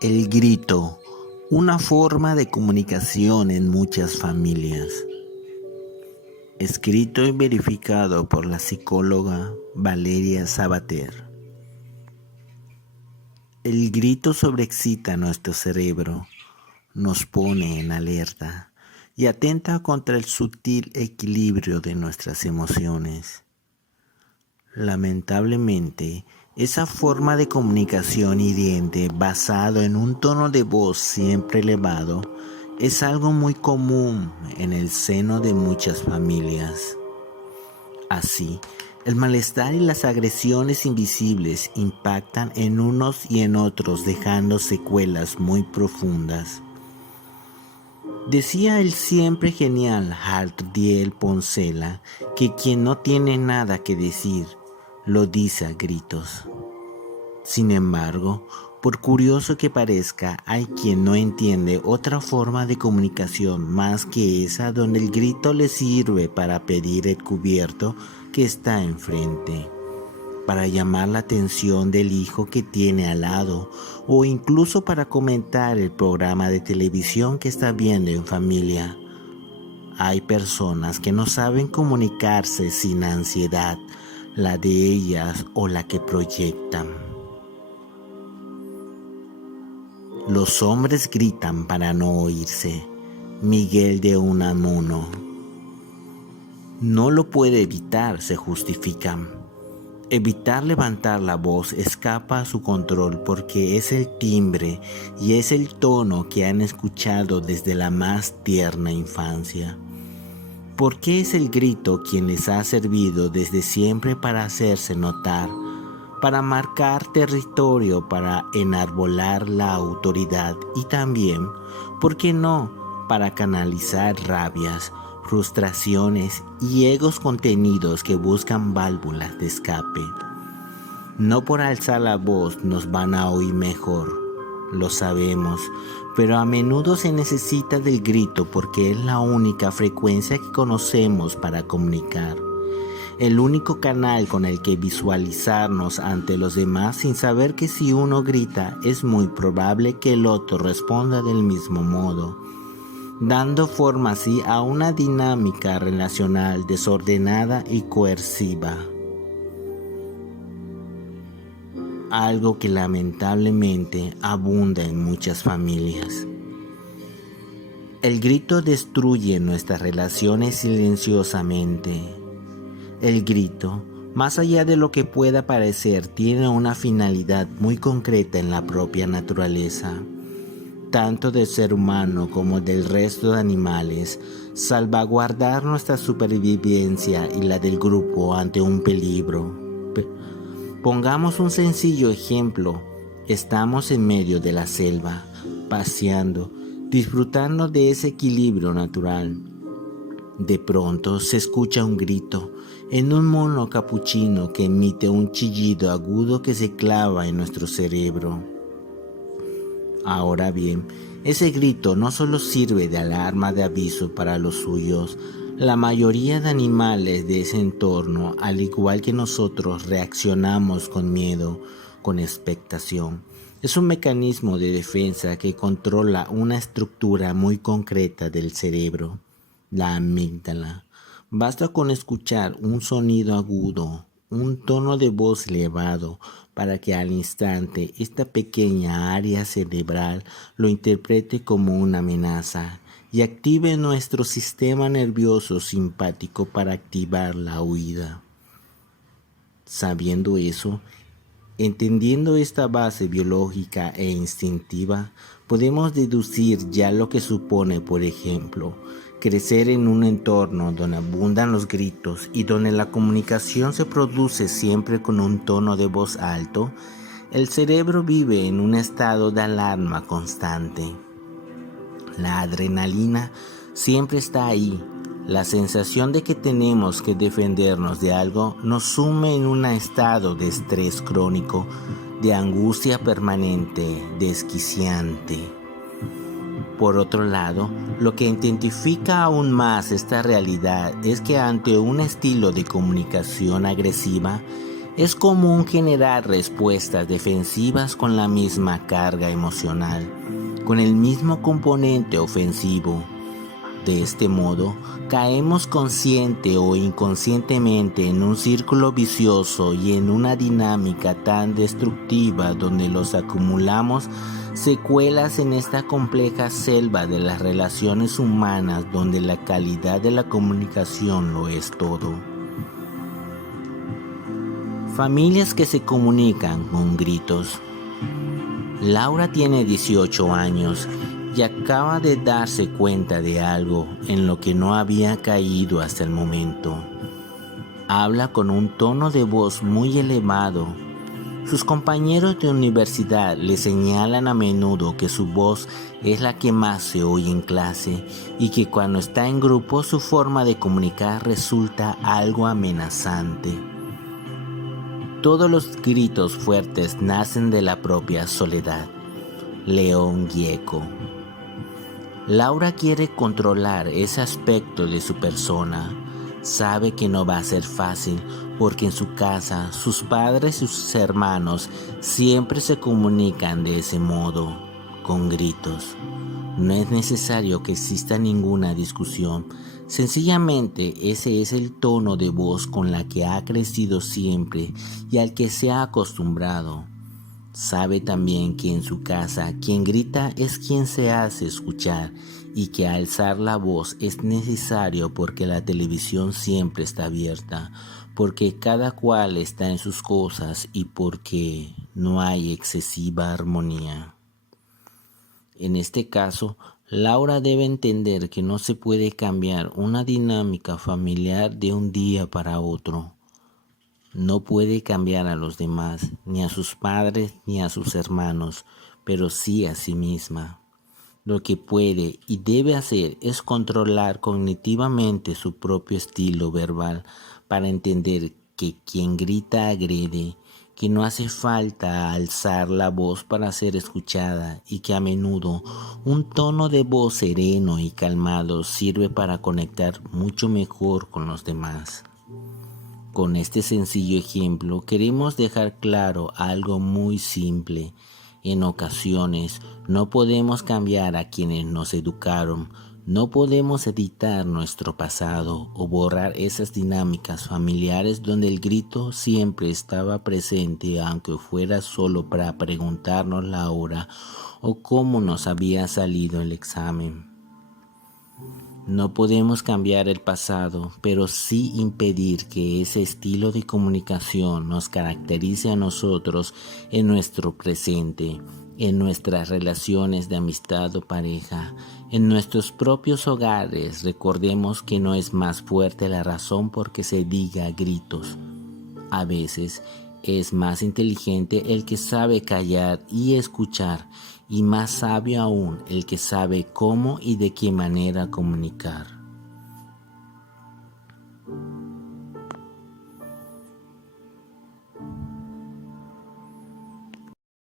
El grito, una forma de comunicación en muchas familias. Escrito y verificado por la psicóloga Valeria Sabater. El grito sobreexcita nuestro cerebro, nos pone en alerta y atenta contra el sutil equilibrio de nuestras emociones. Lamentablemente, esa forma de comunicación hiriente basado en un tono de voz siempre elevado es algo muy común en el seno de muchas familias. Así, el malestar y las agresiones invisibles impactan en unos y en otros, dejando secuelas muy profundas. Decía el siempre genial Jardiel Poncela que quien no tiene nada que decir, lo dice a gritos. Sin embargo, por curioso que parezca, hay quien no entiende otra forma de comunicación más que esa donde el grito le sirve para pedir el cubierto que está enfrente, para llamar la atención del hijo que tiene al lado o incluso para comentar el programa de televisión que está viendo en familia. Hay personas que no saben comunicarse sin ansiedad, la de ellas o la que proyectan. Los hombres gritan para no oírse. Miguel de Unamuno. No lo puede evitar, se justifican. Evitar levantar la voz escapa a su control porque es el timbre y es el tono que han escuchado desde la más tierna infancia. ¿Por qué es el grito quien les ha servido desde siempre para hacerse notar, para marcar territorio, para enarbolar la autoridad y también, ¿por qué no?, para canalizar rabias, frustraciones y egos contenidos que buscan válvulas de escape? No por alzar la voz nos van a oír mejor, lo sabemos, pero a menudo se necesita del grito porque es la única frecuencia que conocemos para comunicar. El único canal con el que visualizarnos ante los demás sin saber que si uno grita es muy probable que el otro responda del mismo modo, dando forma así a una dinámica relacional desordenada y coerciva. Algo que lamentablemente abunda en muchas familias. El grito destruye nuestras relaciones silenciosamente. El grito, más allá de lo que pueda parecer, tiene una finalidad muy concreta en la propia naturaleza, tanto del ser humano como del resto de animales, salvaguardar nuestra supervivencia y la del grupo ante un peligro. Pongamos un sencillo ejemplo. Estamos en medio de la selva, paseando, disfrutando de ese equilibrio natural. De pronto se escucha un grito en un mono capuchino que emite un chillido agudo que se clava en nuestro cerebro. Ahora bien, ese grito no solo sirve de alarma de aviso para los suyos. La mayoría de animales de ese entorno, al igual que nosotros, reaccionamos con miedo, con expectación. Es un mecanismo de defensa que controla una estructura muy concreta del cerebro, la amígdala. Basta con escuchar un sonido agudo, un tono de voz elevado, para que al instante esta pequeña área cerebral lo interprete como una amenaza y active nuestro sistema nervioso simpático para activar la huida. Sabiendo eso, entendiendo esta base biológica e instintiva, podemos deducir ya lo que supone, por ejemplo, crecer en un entorno donde abundan los gritos y donde la comunicación se produce siempre con un tono de voz alto. El cerebro vive en un estado de alarma constante. La adrenalina siempre está ahí. La sensación de que tenemos que defendernos de algo nos sume en un estado de estrés crónico, de angustia permanente, desquiciante. Por otro lado, lo que identifica aún más esta realidad es que ante un estilo de comunicación agresiva, Es común generar respuestas defensivas con la misma carga emocional, con el mismo componente ofensivo. De este modo, caemos consciente o inconscientemente en un círculo vicioso y en una dinámica tan destructiva donde los acumulamos secuelas en esta compleja selva de las relaciones humanas donde la calidad de la comunicación lo es todo. Familias que se comunican con gritos. Laura tiene 18 años y acaba de darse cuenta de algo en lo que no había caído hasta el momento. Habla con un tono de voz muy elevado. Sus compañeros de universidad le señalan a menudo que su voz es la que más se oye en clase y que cuando está en grupo su forma de comunicar resulta algo amenazante. Todos los gritos fuertes nacen de la propia soledad. León Gieco. Laura quiere controlar ese aspecto de su persona. Sabe que no va a ser fácil porque en su casa sus padres y sus hermanos siempre se comunican de ese modo, con gritos. No es necesario que exista ninguna discusión. Sencillamente ese es el tono de voz con la que ha crecido siempre y al que se ha acostumbrado. Sabe también que en su casa quien grita es quien se hace escuchar y que alzar la voz es necesario porque la televisión siempre está abierta, porque cada cual está en sus cosas y porque no hay excesiva armonía. En este caso, Laura debe entender que no se puede cambiar una dinámica familiar de un día para otro. No puede cambiar a los demás, ni a sus padres ni a sus hermanos, pero sí a sí misma. Lo que puede y debe hacer es controlar cognitivamente su propio estilo verbal para entender que quien grita agrede, que no hace falta alzar la voz para ser escuchada y que a menudo un tono de voz sereno y calmado sirve para conectar mucho mejor con los demás. Con este sencillo ejemplo queremos dejar claro algo muy simple. En ocasiones no podemos cambiar a quienes nos educaron, no podemos editar nuestro pasado o borrar esas dinámicas familiares donde el grito siempre estaba presente, aunque fuera solo para preguntarnos la hora o cómo nos había salido el examen. No podemos cambiar el pasado, pero sí impedir que ese estilo de comunicación nos caracterice a nosotros en nuestro presente, en nuestras relaciones de amistad o pareja, en nuestros propios hogares. Recordemos que no es más fuerte la razón porque se diga a gritos. A veces es más inteligente el que sabe callar y escuchar, y más sabio aún el que sabe cómo y de qué manera comunicar.